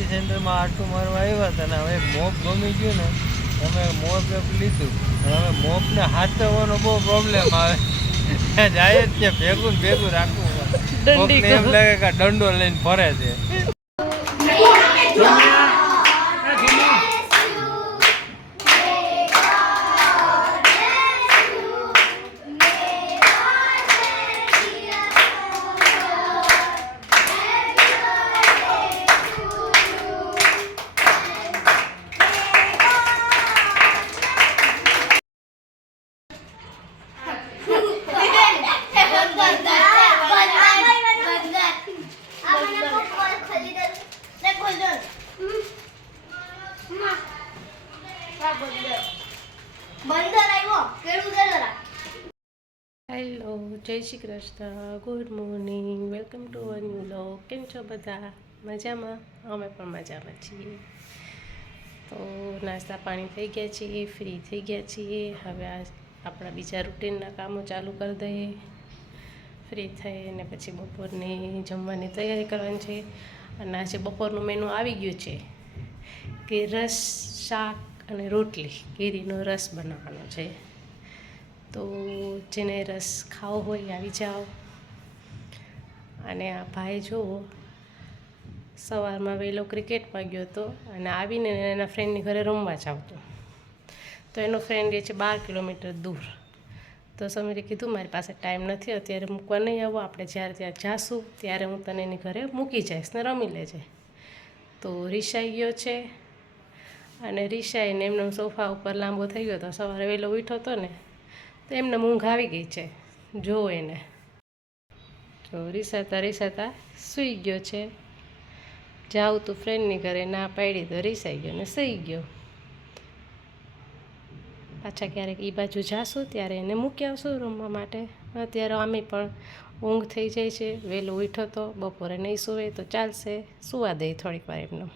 City સેન્ટરમાં આટું મારવા આવ્યા હતા ને હવે મોપ ગમી ગયું ને અમે મોપ એક લીધું અને હવે મોપને હાથવવાનો બહુ પ્રોબ્લેમ આવે ત્યાં જાય જ ત્યાં ભેગું ભેગું રાખવું કોકને એમ લાગે કે દંડો લઈને ફરે છે. હેલો, જય Shri Krishna, good morning, welcome to a new vlog. કેમ છો બધા? મજામાં? અમે પણ મજામાં છીએ. તો નાસ્તા પાણી થઈ ગયા છીએ, ફ્રી થઈ ગયા છીએ. હવે આપણા બીજા રૂટીનના કામો ચાલુ કરી દઈએ. ફ્રી થઈને પછી બપોરની જમવાની તૈયારી કરવાની છે. અને આજે બપોરનું મેનુ આવી ગયું છે કે રસ, શાક અને રોટલી, કેરીનો રસ બનાવવાનો છે. તો જેને રસ ખાવો હોય આવી જાઓ. અને આ ભાઈ જુઓ સવારમાં વહેલો ક્રિકેટમાં ગયો હતો અને આવીને એના ફ્રેન્ડની ઘરે રમવા જ આવતો. તો એનો ફ્રેન્ડ એ છે 12 કિલોમીટર દૂર. તો સમીરે કીધું મારી પાસે ટાઈમ નથી અત્યારે મૂકવા નહીં આવો, આપણે જ્યારે ત્યાં જાશું ત્યારે હું તને એની ઘરે મૂકી જઈશ ને રમી લેજે. તો રિસાઈ ગયો છે અને રિસાઈને એમનો સોફા ઉપર લાંબો થઈ ગયો હતો. સવારે વહેલો ઉઠ્યો હતો ને તો એમને ઊંઘ આવી ગઈ છે. જો એને જો રીસાતા સૂઈ ગયો છે. જાઉં તું ફ્રેન્ડની ઘરે, ના પાડી તો રીસાઈ ગયો ને સૂઈ ગયો. પાછા ક્યારેક એ બાજુ જાશું ત્યારે એને મૂકી આવશું રમવા માટે. અત્યારે આમે પણ ઊંઘ થઈ જાય છે. વહેલો ઉઠ્યો તો બપોરે નહીં સૂવે તો ચાલશે, સૂવા દે થોડીક વાર એમનો.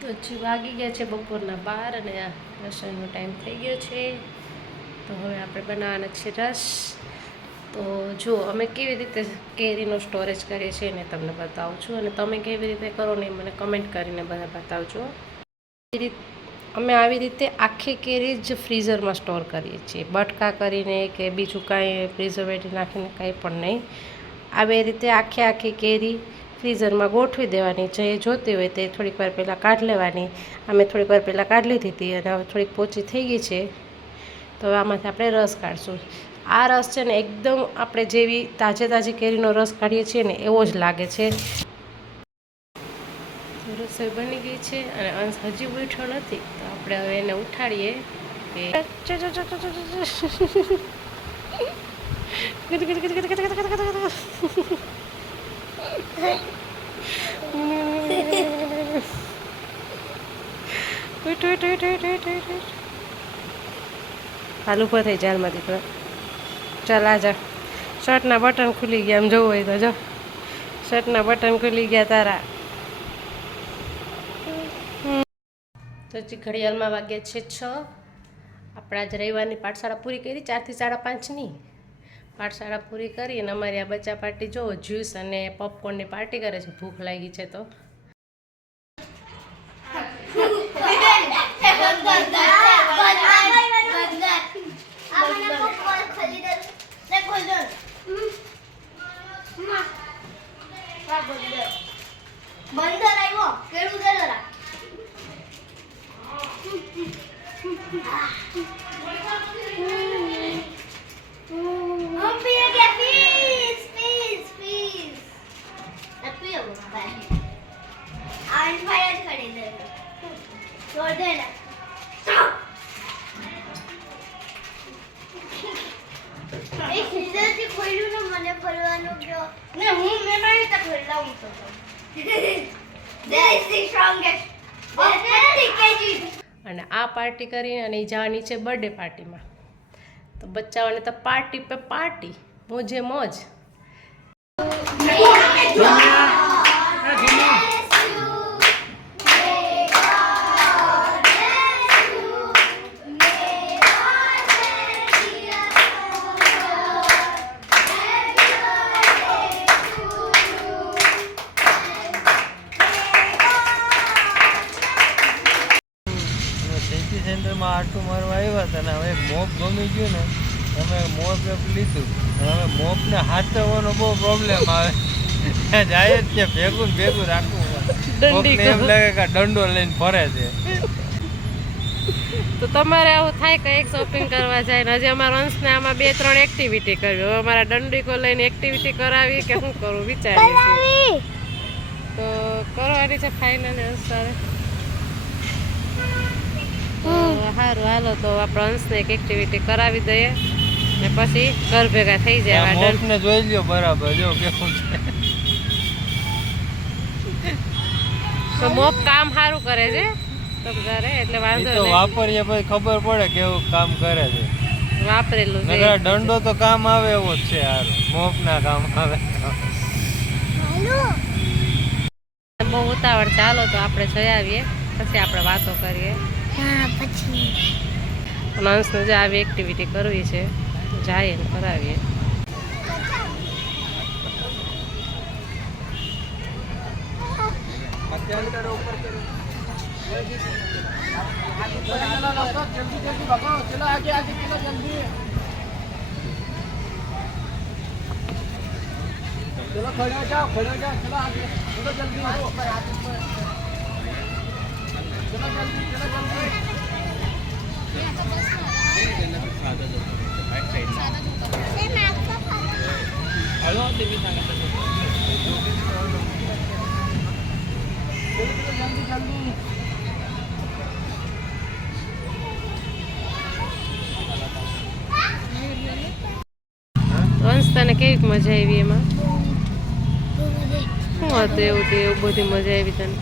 તો હજી વાગી ગયા છે બપોરના 12 અને આ રસોઈનો ટાઈમ થઈ ગયો છે. તો હવે આપણે બનાવવાના છે રસ. તો જો અમે કેવી રીતે કેરીનો સ્ટોરેજ કરીએ છીએ એને તમને બતાવું છું અને તમે કેવી રીતે કરો ને મને કમેન્ટ કરીને બધા બતાવજો. અમે આવી રીતે આખી કેરી જ ફ્રીઝરમાં સ્ટોર કરીએ છીએ, બટકા કરીને કે બીજું કાંઈ પ્રિઝર્વેટિવ નાખીને કાંઈ પણ નહીં. આવી રીતે આખી કેરી ફ્રીઝરમાં ગોઠવી દેવાની. જે જોતી હોય તે થોડીક વાર પહેલાં કાઢી લેવાની. અમે થોડીક વાર પહેલાં કાઢી લીધી હતી અને હવે થોડીક પોચી થઈ ગઈ છે. તો હવે આમાંથી આપણે રસ કાઢશું. આ રસ છે ને એકદમ આપણે જેવી તાજી કેરીનો રસ કાઢીએ છીએ ને એવો જ લાગે છે. રસોઈ બની ગઈ છે અને અંશ હજી ઉઠ્યો નથી તો આપણે હવે એને ઉઠાડીએ. હાલ ઊભો થઈ જારમાં દીકરો. ચાલ આજા. શર્ટના બટન ખુલી ગયા, એમ જોવું હોય તો જો શર્ટના બટન ખુલી ગયા તારા. તો હજી ઘડિયાળમાં વાગ્યા છે 6. આપણે આજે રવિવારની પાઠશાળા પૂરી કરી, 4 થી 5:30ની પાઠશાળા પૂરી કરી અને અમારી આ બચ્ચા પાર્ટી જો જ્યુસ અને પોપકોર્નની પાર્ટી કરે છે. ભૂખ લાગી છે તો બંદર આવ્યો કેળું દેલો મને ફરવાનું ગયો ને હું મેં નહીં તો ખોલાવું તો અને આ પાર્ટી કરીને અને જવાની છે બર્થડે પાર્ટીમાં. તો બચ્ચાઓને તો પાર્ટી પે પાર્ટી, મોજે મોજ. ગામમાં આટું મારવા આવ્યા હતા ને હવે એક મોપ ગમી ગયું ને અમે મોપ એક લીધું અને હવે મોપને હાથવવાનો બહુ પ્રોબ્લેમ આવે ત્યાં જાય જ ત્યાં ભેગું ને ભેગું રાખવું દંડી કોકને એમ કરો. લાગે કે આ દંડો લઈને ફરે છે. તો તમારે આવું થાય કે એક શોપિંગ કરવા જાય ને હજી અમારા અંશને આમાં 2-3 એક્ટિવિટી કરવી. હવે અમારા દંડીકો લઈને એક્ટિવિટી કરાવી કે શું કરવું વિચારીએ છીએ. તો કરવાની છે ફાઇનલ અંશ સાથે. તો સારું હાલો તો આપણે અંશને એક એક્ટિવિટી કરાવી દઈએ ને પછી ઘર ભેગા થઈ જાય. આ આવા મોપને જોઈ લ્યો બરાબર જો કેવું છે. તો મોપ કામ સારું કરે છે તમતારે એટલે ઈ વાંધો તો નહીં. વાપરીએ પછી ખબર પડે કેવું કામ કરે છે. વાપરેલું છે નકર દંડો તો કામ આવે એવો જ છે યાર, મોપ ના કામ આવે. બહુ ઉતાવળ ચાલો તો આપણે જઈ આવીએ પછી આપણે વાતો કરીએ. હા પછી અને અંશને જે આવી એક્ટિવિટી કરવી છે જઈએ ને કરાવીએ. અંશ તને કેવી મજા આવી એમાં? શું હતું એવું તે એવું બધી મજા આવી તને?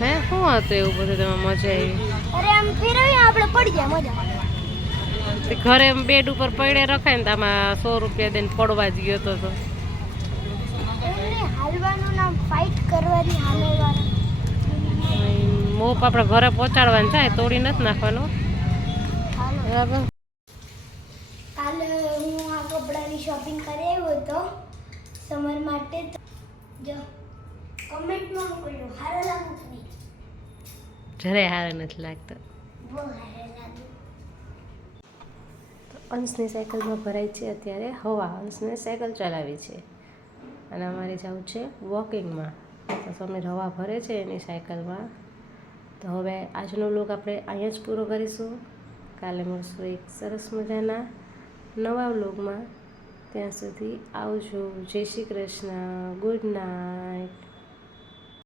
હે શું હતું એવું બધું તમે મજા આવી? અરે આમ ફેરવી આપણે પડી જાય મજા. તે ઘરે બેડ ઉપર પડે રખાય ને તો આમાં 100 રૂપિયા દઈને પડવા જ ગયો તો એમને હાલવાનું નામ ફાઇટ કરવાની હામેવાળા. મોપ આપણે ઘરે પહોંચાડવાનું થાય, તોડી નથી નાખવાનો. હાલો બરાબર. કાલે હું આ કપડાની શોપિંગ કરી આવ્યો હતો સમર માટે. જો કમેન્ટમાં મોકલ્યો સારો લાગુ કે નહીં? જરાય હારે નથી લાગતો. બહુ સારો લાગ્યો. અંશની સાયકલમાં ભરાઈ છે અત્યારે હવા. અંશને સાયકલ ચલાવી છે અને અમારે જવું છે વોકિંગમાં. તો સમીર હવા ભરે છે એની સાયકલમાં. તો હવે આજનો વ્લોગ આપણે અહીંયા જ પૂરો કરીશું. કાલે મળશું એક સરસ મજાના નવા વ્લોગમાં. ત્યાં સુધી આવજો. જય શ્રી કૃષ્ણ. Good night.